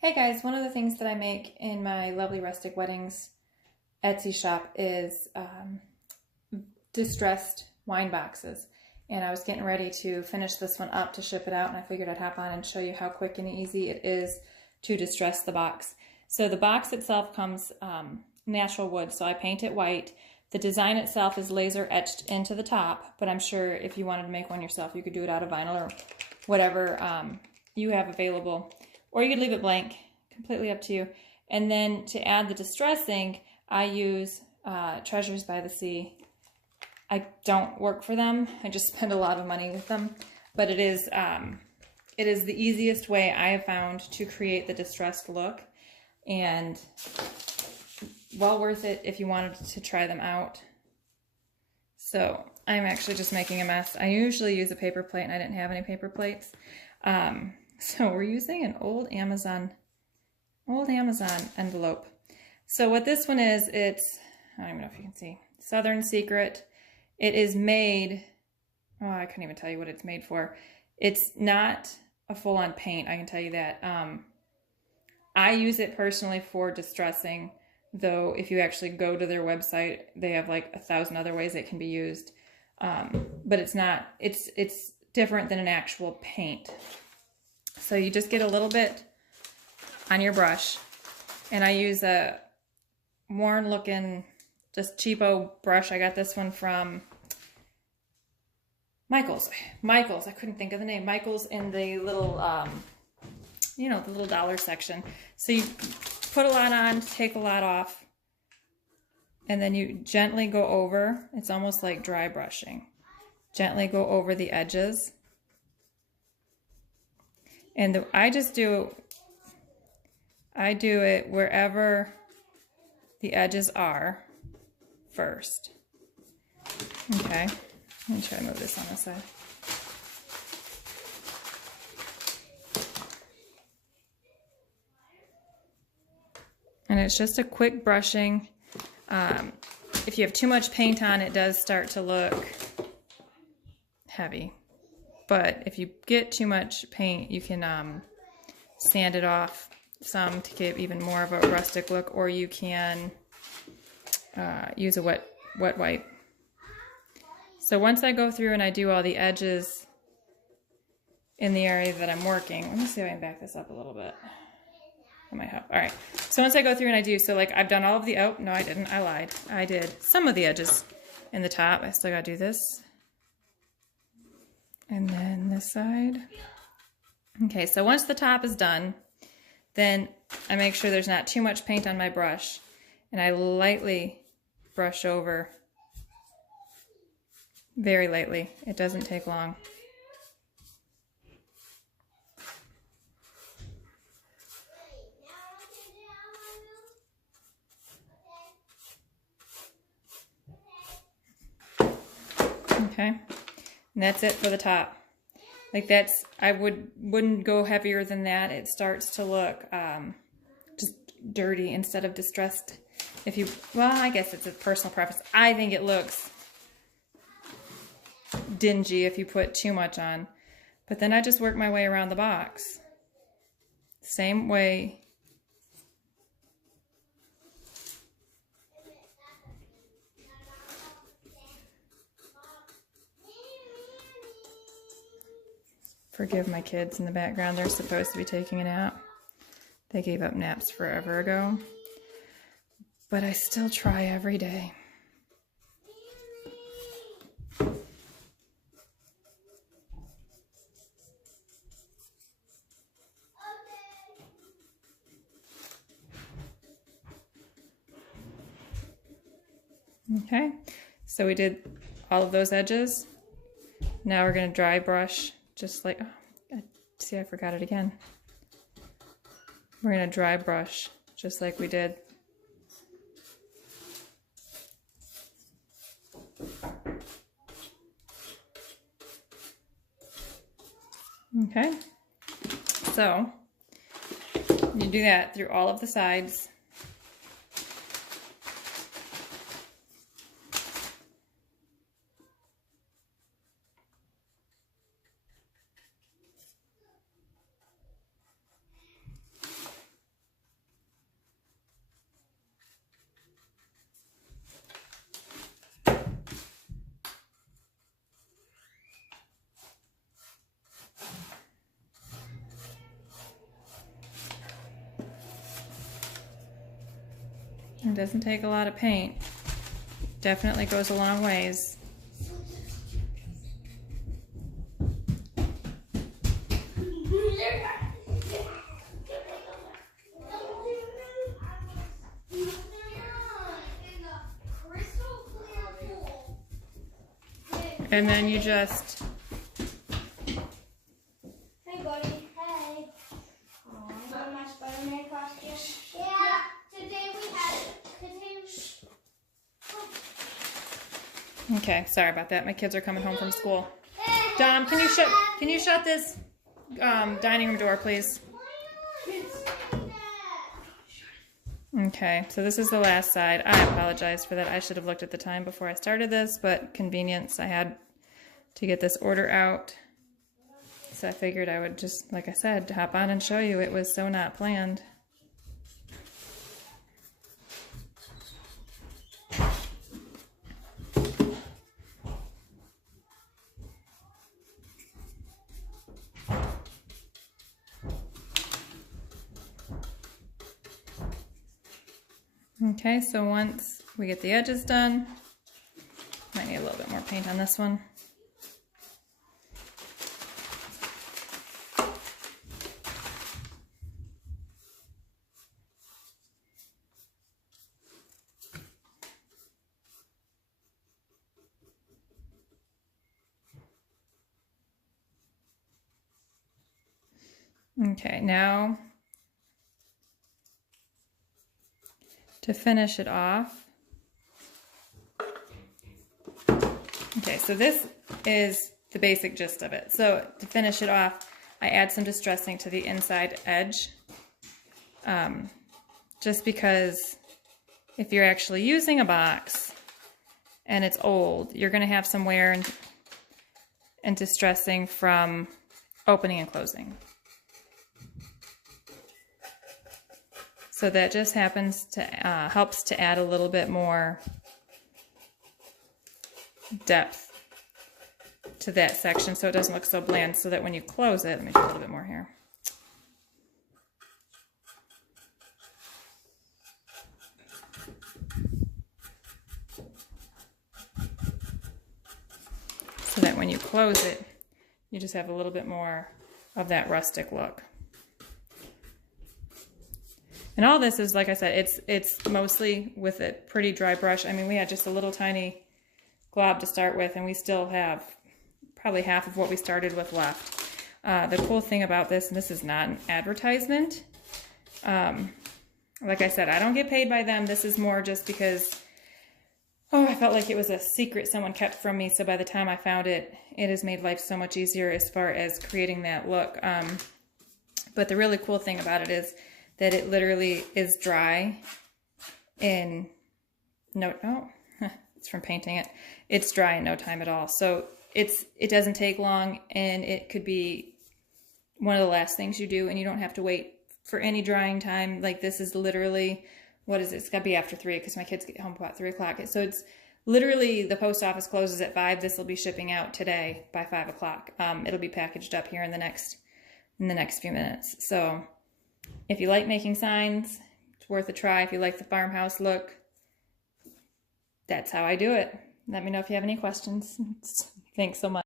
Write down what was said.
Hey guys, one of the things that I make in my Lovely Rustic Weddings Etsy shop is distressed wine boxes. And I was getting ready to finish this one up to ship it out, and I figured I'd hop on and show you how quick and easy it is to distress the box. So the box itself comes natural wood, so I paint it white. The design itself is laser etched into the top, but I'm sure if you wanted to make one yourself, you could do it out of vinyl or whatever you have available. Or you could leave it blank, completely up to you. And then to add the distressing, I use Treasures by the Sea. I don't work for them. I just spend a lot of money with them. But it is the easiest way I have found to create the distressed look. And well worth it if you wanted to try them out. So I'm actually just making a mess. I usually use a paper plate, and I didn't have any paper plates. So we're using an old Amazon envelope. So what this one is, it's, I don't even know if you can see, Southern Secret. It is made, oh, I couldn't even tell you what it's made for. It's not a full-on paint, I can tell you that. I use it personally for distressing, though if you actually go to their website, they have like 1,000 other ways it can be used. But it's not, it's different than an actual paint. So you just get a little bit on your brush, and I use a worn looking, just cheapo brush. I got this one from Michael's, I couldn't think of the name. Michael's in the little, you know, the little dollar section. So you put a lot on, take a lot off, and then you gently go over. It's almost like dry brushing. Gently go over the edges. And I do it wherever the edges are first. Okay, let me try to move this on this side. And it's just a quick brushing. If you have too much paint on, it does start to look heavy. But if you get too much paint, you can sand it off some to give even more of a rustic look, or you can use a wet wipe. So once I go through and I do all the edges in the area that I'm working, let me see if I can back this up a little bit. That might help. All right. So once I go through and I do, so like I've done all of the, oh, no, I didn't. I lied. I did some of the edges in the top. I still got to do this. And then this side. Okay, so once the top is done, then I make sure there's not too much paint on my brush, and I lightly brush over, very lightly. It doesn't take long. Okay. And that's it for the top. Like that's, I wouldn't go heavier than that. It starts to look just dirty instead of distressed. If you, well, I guess it's a personal preference. I think it looks dingy if you put too much on. But then I just work my way around the box. Same way. Forgive my kids in the background. They're supposed to be taking a nap. They gave up naps forever ago. But I still try every day. Okay, so we did all of those edges. Now we're going to dry brush. Just like, oh, see, I forgot it again. We're going to dry brush just like we did. Okay, so you do that through all of the sides. It doesn't take a lot of paint. Definitely goes a long ways. And then you just... Hey, buddy. Hey. Oh, you got my Spider-Man costume? Yeah. Today we had... Okay, sorry about that. My kids are coming home from school. Dom, can you shut this dining room door, please? Okay, so this is the last side. I apologize for that. I should have looked at the time before I started this, but convenience, I had to get this order out. So I figured I would just, like I said, hop on and show you. It was so not planned. Okay, so once we get the edges done, might need a little bit more paint on this one. Okay, now to finish it off. Okay, so this is the basic gist of it. So to finish it off, I add some distressing to the inside edge. Just because if you're actually using a box and it's old, you're going to have some wear and distressing from opening and closing. So that just happens to helps to add a little bit more depth to that section so it doesn't look so bland, so that when you close it, let me do a little bit more here. So that when you close it, you just have a little bit more of that rustic look. And all this is, like I said, it's mostly with a pretty dry brush. I mean, we had just a little tiny glob to start with, and we still have probably half of what we started with left. The cool thing about this, and this is not an advertisement, like I said, I don't get paid by them. This is more just because, I felt like it was a secret someone kept from me. So by the time I found it, it has made life so much easier as far as creating that look. But the really cool thing about it is that it literally is dry in it's from painting it. It's dry in no time at all. So it doesn't take long, and it could be one of the last things you do, and you don't have to wait for any drying time. Like, this is literally, what is it? It's got to be after 3 because my kids get home about 3 o'clock. So it's literally, the post office closes at 5. This will be shipping out today by 5 o'clock. It'll be packaged up here in the next few minutes. So if you like making signs, it's worth a try. If you like the farmhouse look, that's how I do it. Let me know if you have any questions. Thanks so much.